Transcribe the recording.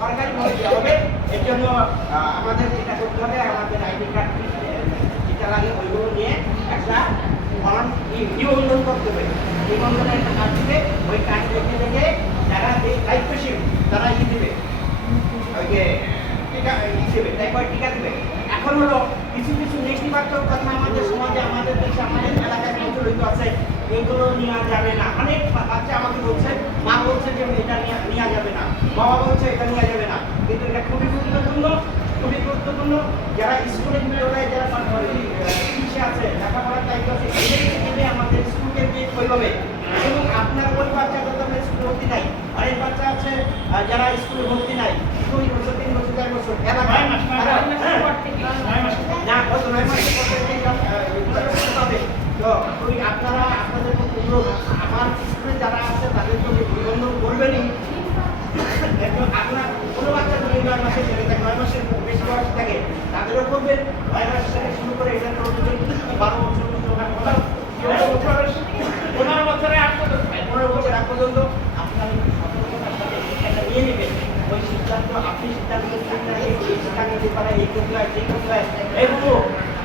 সরকারি ভাবে দেওয়া হবে এর জন্য আমাদের যেটা করতে হবে, আমাদের আইডি কার্ড যেটা লাগে ওইগুলো নিয়ে একটা ফর্ম নিবন্ধন করতে হবে। নিবন্ধনের একটা কার্ড দিবে, ওই কার্ড দেখে দেখে যারা যে দায়িত্বশীল, তারা ই দিবে। ওই টিকা, ই দেবে টাইফয়েড টিকা দিবে। এখন হলো কিছু কিছু নেতিবাচক কথা আমাদের সমাজে, আমাদের দেশে, আমাদের এলাকায় প্রচলিত আছে। এগুলো নেওয়া যাবে না। অনেক বাচ্চা আমাকে বলছে, মা বলছে যে এটা নেওয়া নেওয়া যাবে না বাবা বলছে এটা নেওয়া যাবে না। কিন্তু এটা খুবই গুরুত্বপূর্ণ খুবই গুরুত্বপূর্ণ। যারা স্কুলে বিদ্যালয়ে যারা চিকিৎসা আছে লেখাপড়ার দায়িত্ব আছে এদেরকে আমাদের স্কুলকে দিয়ে ওইভাবে এবং আপনার ওই তো স্কুলে ভর্তি নাই। অনেক বাচ্চা আছে যারা স্কুলে ভর্তি নাই দুই বছর তিন বছর চার বছর এলাকায়। না কত নয়। তো আপনারা আপনাদের আমার স্কুলে যারা আছে তাদের তো নিবন্ধন করবেনই একজন আপনার কোনো বাচ্চা যদি নয় মাসে ছেলে থাকে নয় মাসের বেশি বয়স থাকে পনেরো বছরে আট পনেরো বছর পর্যন্ত আপনার সতর্কতার সাথে এটা নিয়ে নেবেন। ওই সিদ্ধান্ত আপনি সিদ্ধান্ত নিতে পারেন, এই সিদ্ধান্ত নিতে পারে এই করতে